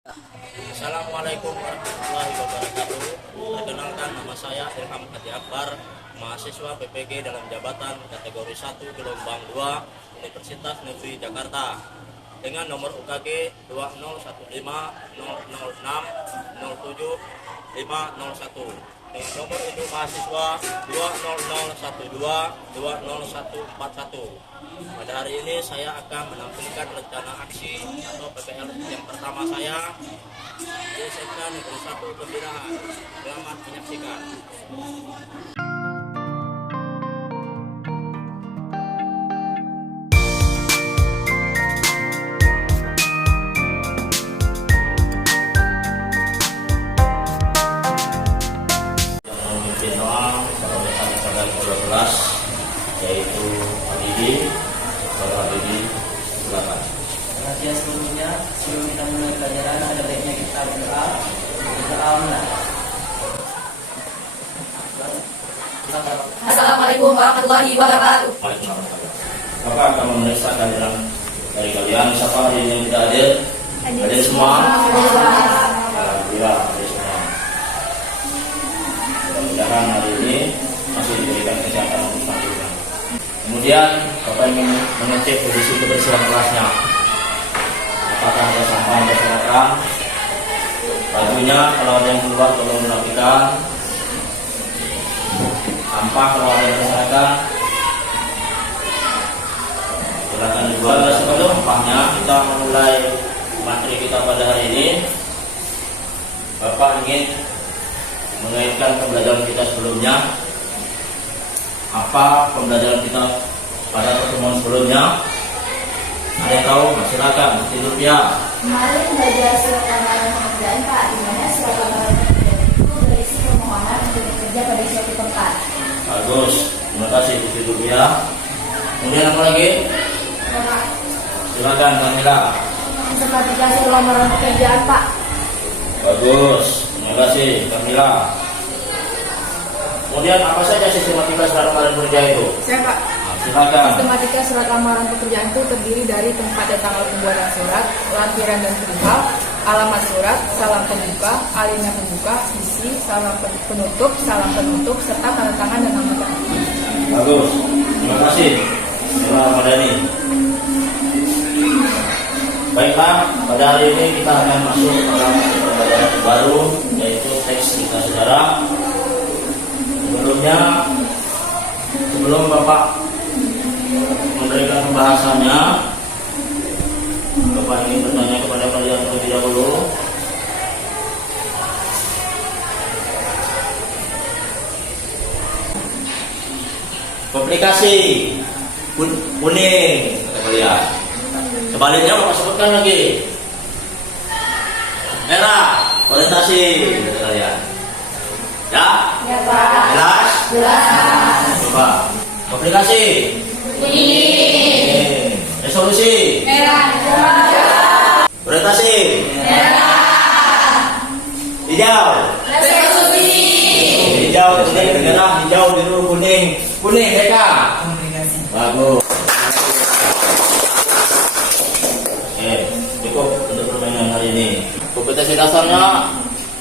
Assalamualaikum warahmatullahi wabarakatuh. Perkenalkan, nama saya Ilham Hadi Akbar, mahasiswa PPG dalam jabatan kategori 1 gelombang 2 Universitas Negeri Jakarta dengan nomor UKG 201500607 dan nomor induk mahasiswa 20012204141. Pada hari ini saya akan menampilkan rencana aksi atau PPL yang pertama saya di SMK Negeri 1 Pembinaan. Selamat menyaksikan. Yaitu Habibie, Bapak Habibie, silakan. Perhatian seluruhnya, sebelum kita mulai pelajaran, ada baiknya kita berdoa. Assalamualaikum warahmatullahi wabarakatuh. Bapak akan memeriksa kehadiran dari kalian. Siapa hari ini yang tidak hadir? Hadir semua? Alhamdulillah, hadir semua. Mudah-mudahan hari ini masih diberikan kesehatan untuk selanjutnya. Kemudian Bapak ingin mengecek kondisi kebersihan kelasnya. Apakah ada sampah yang berserakan? Bajunya kalau ada yang keluar tolong dirapikan. Sampah kalau ada yang berserakan silakan dibuang. Sebelum sampahnya kita memulai materi kita pada hari ini. Bapak ingin mengaitkan pembelajaran kita sebelumnya. Apa pembelajaran kita pada pertemuan sebelumnya? Ada yang tahu? Silakan, Silvia. Kemarin belajar surat lamaran pekerjaan Pak, di mana surat lamaran pekerjaan itu berisi permohonan untuk bekerja pada suatu tempat. Bagus, terima kasih Silvia. Kemudian apa lagi? Silakan, Kamila. Sistematisasi lamaran pekerjaan Pak. Bagus, terima kasih Kamila. Kemudian apa saja sistematika surat lamaran kerja itu? Saya Pak. Silakan. Sistematika surat lamaran pekerjaan itu terdiri dari tempat dan tanggal pembuatan surat, lampiran dan perihal, alamat surat, salam pembuka, alinea pembuka, isi, salam penutup, serta tanda tangan dan nama tangan. Bagus, terima kasih. Selamat Madani. Baiklah, pada hari ini kita akan masuk ke dalam pembelajaran baru, yaitu teks cerita sejarah. Sebelum Bapak memberikan pembahasannya, Bapak ingin bertanya kepada kalian terlebih dahulu. Komplikasi kuning kata kalian. Sebaliknya Bapak sebutkan lagi. Merah, orientasi kata kalian. Ya? Ya Pak. Jelas? Jelas. Coba. Komplikasi. Kuning. Resolusi. Merah. Orientasi. Merah. Hijau. Resolusi. Hijau, kuning, merah, hijau, biru, kuning. Kuning, mereka. Bagus. Oke, cukup untuk permainan hari ini. Kompetensi dasarnya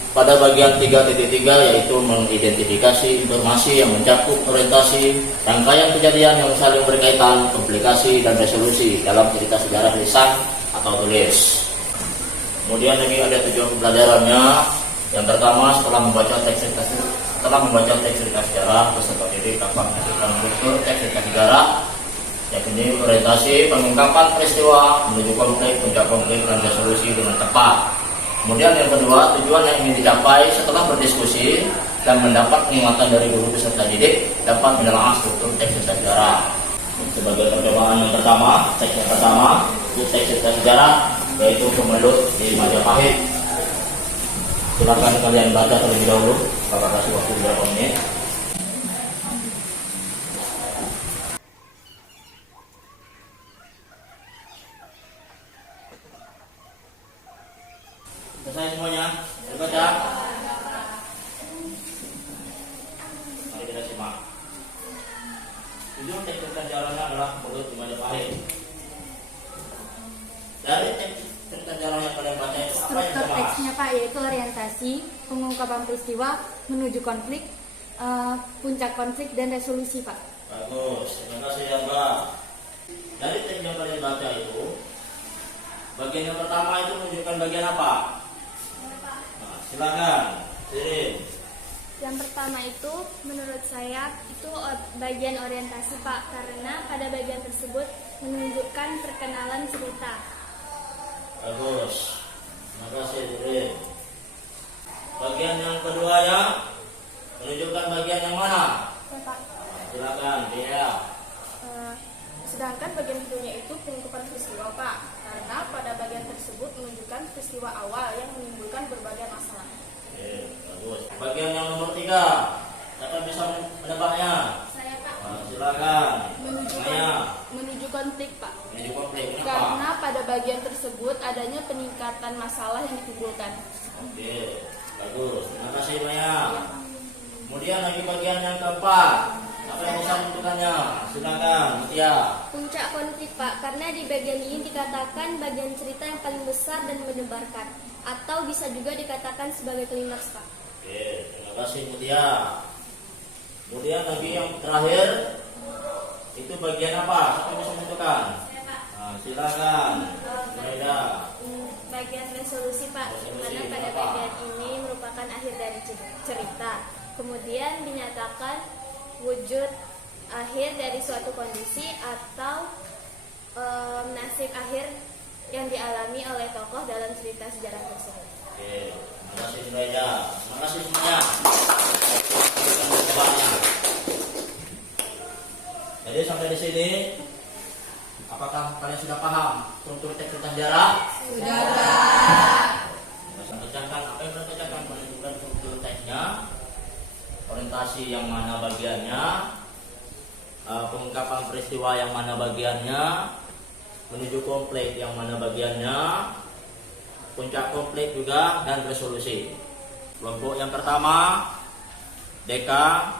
pada bagian 3.3 yaitu mengidentifikasi informasi yang mencakup orientasi, rangkaian kejadian yang saling berkaitan, komplikasi dan resolusi dalam cerita sejarah lisan atau tulis. Kemudian lagi ada tujuan pembelajarannya. Yang pertama, setelah membaca teks cerita sejarah beserta titik dapat menentukan struktur teks cerita sejarah, yakni orientasi, pengungkapan peristiwa, menuju konflik, puncak konflik dan resolusi dengan tepat. Kemudian yang kedua, tujuan yang ingin dicapai setelah berdiskusi dan mendapat penguatan dari guru peserta didik dapat menelaah struktur teks cerita sejarah. Sebagai percobaan yang pertama, teks yang pertama itu teks cerita sejarah, yaitu Pemelut di Majapahit. Silakan kalian baca terlebih dahulu. Bapak kasih waktu beberapa menit. Selesai semuanya? Baca. Mari kita simak. Tujuan teks cerita sejarahnya adalah Pemelut di Majapahit. Dari teks cerita sejarah yang kalian baca itu apa? struktur teksnya Pak, yaitu orientasi, pengungkapan peristiwa, menuju konflik, puncak konflik, dan resolusi Pak. Bagus, terima kasih ya Mbak. Dari teks yang kalian baca itu, bagian yang pertama itu menunjukkan bagian apa? Nah, silakan, Sirin. Yang pertama itu menurut saya itu bagian orientasi Pak, karena pada bagian tersebut menunjukkan perkenalan cerita. Bagus, terima kasih Sirin. Bagian yang kedua ya, menunjukkan bagian yang mana? Pak. Nah, silakan, dia. Sedangkan bagian keduanya itu pengungkapan peristiwa Pak, karena pada bagian tersebut menunjukkan peristiwa awal yang menimbulkan berbagai masalah. Oke, bagus. Bagian yang nomor 3, siapa bisa menebaknya? Saya Pak. Nah, silakan. Menuju konflik Pak, Menuju konflik. Kenapa? karena pada bagian tersebut adanya peningkatan masalah yang ditimbulkan. Oke, bagus. Terima kasih Maya. Kemudian lagi bagian yang keempat, apa yang bisa menentukannya? Silakan, Mutia. Puncak konflik Pak, karena di bagian ini dikatakan bagian cerita yang paling besar dan menyebarkan, atau bisa juga dikatakan sebagai klimaks Pak. Oke, terima kasih Mutia. Kemudian lagi yang terakhir, itu bagian apa? Siapa yang bisa menentukan? Saya Pak. Nah, silakan, Maida. Bagian resolusi Pak, di mana pada Apa? bagian ini merupakan akhir dari cerita. Kemudian dinyatakan wujud akhir dari suatu kondisi atau nasib akhir yang dialami oleh tokoh dalam cerita sejarah tersebut. Oke, terima kasih Maida. Terima kasih semuanya. Jadi sampai di sini, apakah kalian sudah paham struktur teks tentang sejarah? Sudah. Bacakan apa yang bacakan, menentukan struktur teksnya, orientasi yang mana bagiannya, pengungkapan peristiwa yang mana bagiannya, menuju konflik yang mana bagiannya, puncak konflik juga, dan resolusi. Kelompok yang pertama, Deka,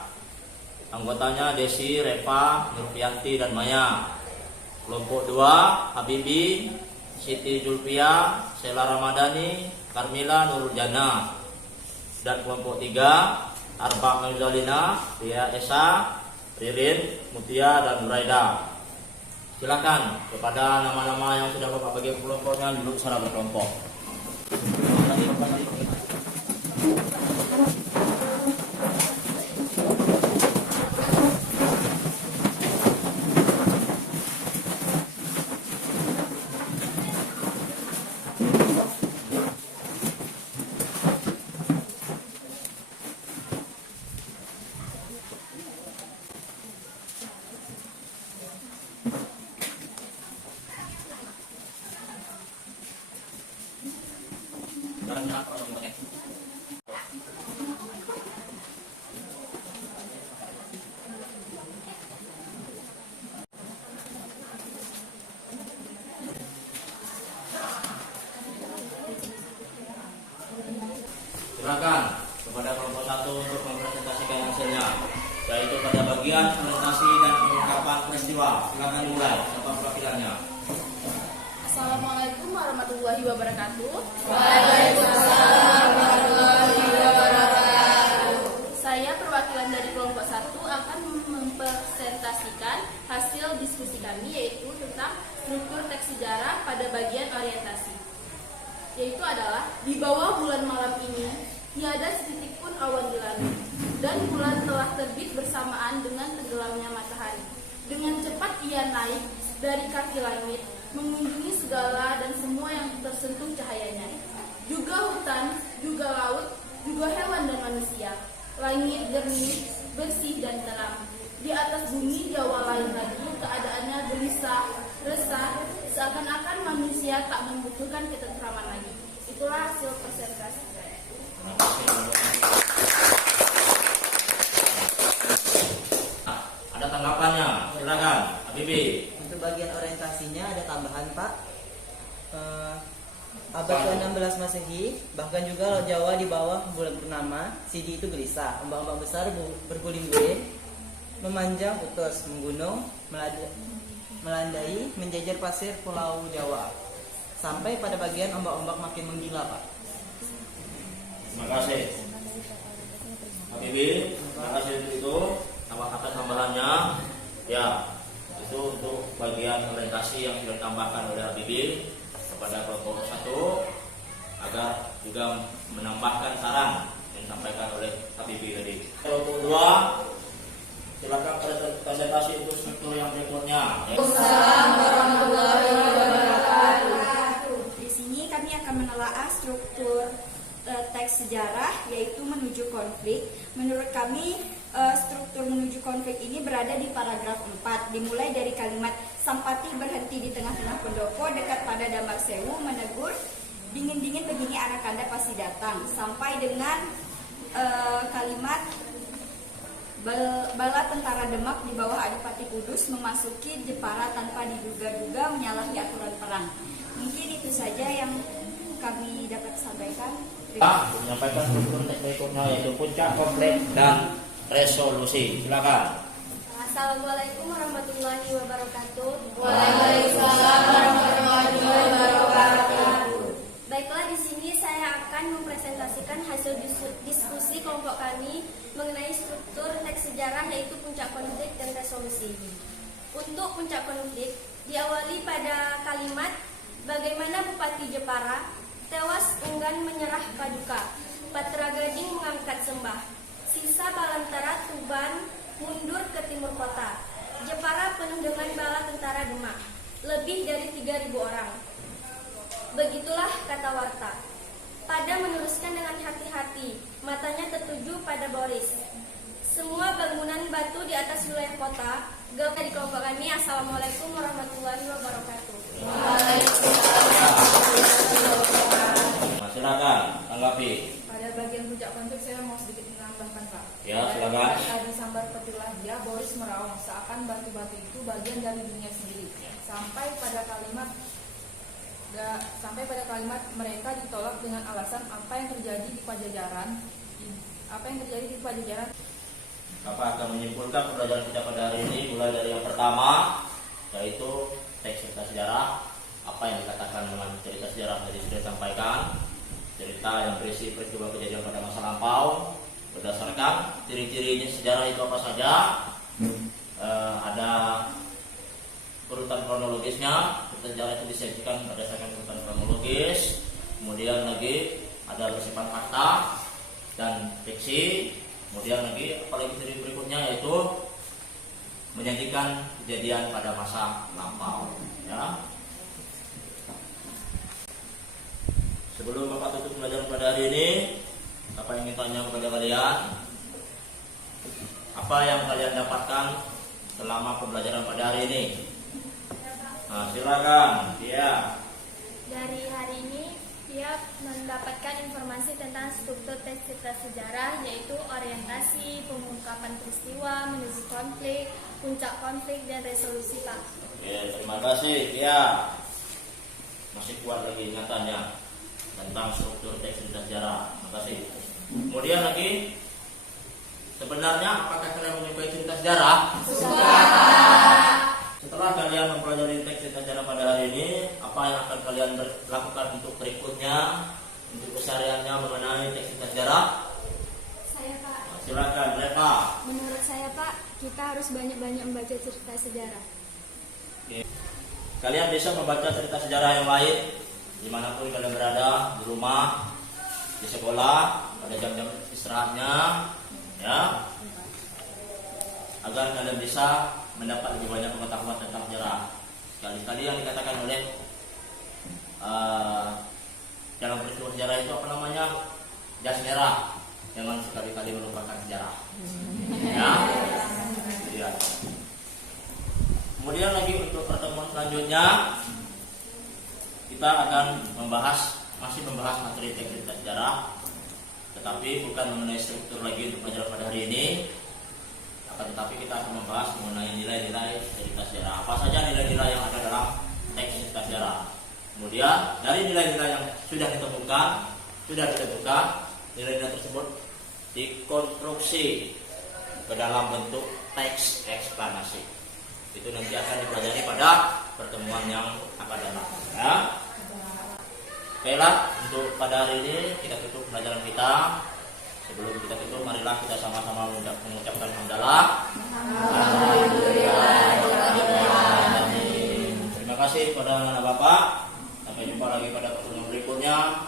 anggotanya Desi, Reva, Nurfianti, dan Maya. Kelompok 2, Habibi, Siti Julpia, Sela Ramadhani, Karmila, Nurjana. Dan kelompok 3, Arba Menzalina, Ria Esa, Ririn, Mutia, dan Nuraida. Silakan kepada nama-nama yang sudah Bapak bagi kelompoknya duduk secara berkelompok. Silakan kepada kelompok 1 untuk mempresentasikan hasilnya, yaitu pada bagian orientasi dan pengungkapan peristiwa. Silakan dimulai. Siapa perwakilannya? Assalamualaikum warahmatullahi wabarakatuh. Waalaikumsalam warahmatullahi wabarakatuh. Saya perwakilan dari kelompok 1 akan mempresentasikan hasil diskusi kami, yaitu tentang struktur teks sejarah pada bagian orientasi. Yaitu adalah, di bawah bulan malam ini tiada setitik pun awan di langit, dan bulan telah terbit bersamaan dengan tenggelamnya matahari. Dengan cepat ia naik dari kaki langit, mengunjungi segala dan semua yang tersentuh cahayanya, juga hutan, juga laut, juga hewan dan manusia. Langit jernih, bersih dan tenang. Di atas bumi Jawa lain lagi, keadaannya gelisah, resah, seakan-akan manusia tak membutuhkan ketentraman lagi. Itulah hasil presentasi saya. Ada tanggapannya? Silakan, Habibi. Untuk bagian orientasinya ada tambahan Pak. Abad ke-16 Masehi, bahkan juga Laut Jawa di bawah bulan purnama, Sidi itu gelisah, ombak-ombak besar berguling-guling, memanjang utus, menggunung, melandai, menjajar pasir pulau Jawa. Sampai pada bagian ombak-ombak makin menggila Pak. Terima kasih. Habibie, terima kasih untuk itu. Atas tambahannya, ya itu untuk bagian orientasi yang sudah ditambahkan oleh Habibie kepada kelompok 1 agar juga menambahkan saran yang disampaikan oleh Habibie tadi. Kelompok 2, silakan presentasi untuk struktur yang berikutnya. Assalamualaikum warahmatullahi wabarakatuh. Di sini kami akan menelaah struktur teks sejarah yaitu menuju konflik. Menurut kami struktur menuju konflik ini berada di paragraf 4, dimulai dari kalimat Sampati berhenti di tengah-tengah pendopo dekat pada Damar Sewu menegur dingin-dingin begini anak Anda pasti datang, sampai dengan kalimat bala tentara Demak di bawah Adipati Kudus memasuki Jepara tanpa diduga-duga menyalahi aturan perang. Mungkin itu saja yang kami dapat sampaikan. Menyampaikan struktur teks berikutnya yaitu puncak konflik dan resolusi. Silakan. Assalamualaikum warahmatullahi wabarakatuh. Waalaikumsalam warahmatullahi wabarakatuh. Baiklah, di sini saya akan mempresentasikan hasil diskusi kelompok kami mengenai struktur teks sejarah yaitu puncak konflik dan resolusi. Untuk puncak konflik diawali pada kalimat bagaimana Bupati Jepara tewas enggan menyerah paduka, Patra Gading mengangkat sembah, sisa Balantara Tuban mundur ke timur kota, Jepara penuh dengan bala tentara Demak, lebih dari 3.000 orang. Begitulah kata warta. Pada meneruskan dengan hati-hati, matanya tertuju pada Boris. Semua bangunan batu di atas wilayah kota, gabung di kelompok kami. Assalamualaikum warahmatullahi wabarakatuh. Silakan tanggapi. Pada bagian puncak konflik saya mau sedikit menambahkan, Pak. Ya, silakan. Tadi sambar petilah dia, Boris meraung seakan batu-batu itu bagian dari dunia sendiri. Sampai pada kalimat mereka ditolak dengan alasan apa yang terjadi di Pajajaran. Bapak akan menyimpulkan pembelajaran kita pada hari ini mulai dari yang pertama yaitu teks cerita sejarah. Apa yang dikatakan dengan cerita sejarah tadi sudah disampaikan. Cerita yang berisi peristiwa kejadian pada masa lampau berdasarkan ciri-cirinya sejarah itu apa saja. Ada urutan kronologisnya, sejarah itu disajikan berdasarkan urutan kronologis. Kemudian lagi ada bersifat fakta dan fiksi. Kemudian lagi apalagi ciri berikutnya yaitu menyajikan kejadian pada masa lampau. Ya. Sebelum Bapak tutup pembelajaran pada hari ini, Bapak ingin tanya kepada kalian, apa yang kalian dapatkan selama pembelajaran pada hari ini? Nah, silakan. Ya. Dari hari ini dia mendapatkan informasi tentang struktur teks cerita sejarah yaitu orientasi, pengungkapan peristiwa, menuju konflik, puncak konflik dan resolusi, Pak. Oke, terima kasih. Ya. Masih kuat lagi ingatannya tentang struktur teks cerita sejarah. Terima kasih. Kemudian lagi, sebenarnya apakah kalian menyukai cerita sejarah? Suka. Setelah kalian mempelajari teks cerita sejarah pada hari ini, apa yang akan kalian lakukan untuk berikutnya, untuk kesehariannya mengenai teks cerita sejarah? Saya, Pak. Silakan, Reva. Menurut saya, Pak, kita harus banyak-banyak membaca cerita sejarah. Oke. Kalian bisa membaca cerita sejarah yang lain dimanapun kalian berada, di rumah, di sekolah, pada jam-jam istirahatnya, ya, agar kalian bisa mendapat lebih banyak pengetahuan tentang sejarah. Sekali-kali yang dikatakan oleh dalam peristiwa sejarah itu apa namanya, jas merah, jangan sekali-kali melupakan sejarah. Ya, ya. Kemudian lagi untuk pertemuan selanjutnya kita akan masih membahas materi teks cerita sejarah, tetapi bukan mengenai struktur lagi untuk pelajaran pada hari ini. Tetapi kita akan membahas mengenai nilai-nilai cerita sejarah. Apa saja nilai-nilai yang ada dalam teks cerita sejarah. Kemudian dari nilai-nilai yang sudah ditentukan, nilai-nilai tersebut dikonstruksi ke dalam bentuk teks eksplanasi. Itu nanti akan dipelajari pada pertemuan yang akan datang. Ya. Baiklah, untuk pada hari ini kita tutup pelajaran kita. Sebelum kita tutup, marilah kita sama-sama mengucapkan hamdalah. Terima kasih kepada anak bapak. Sampai jumpa lagi pada pertemuan berikutnya.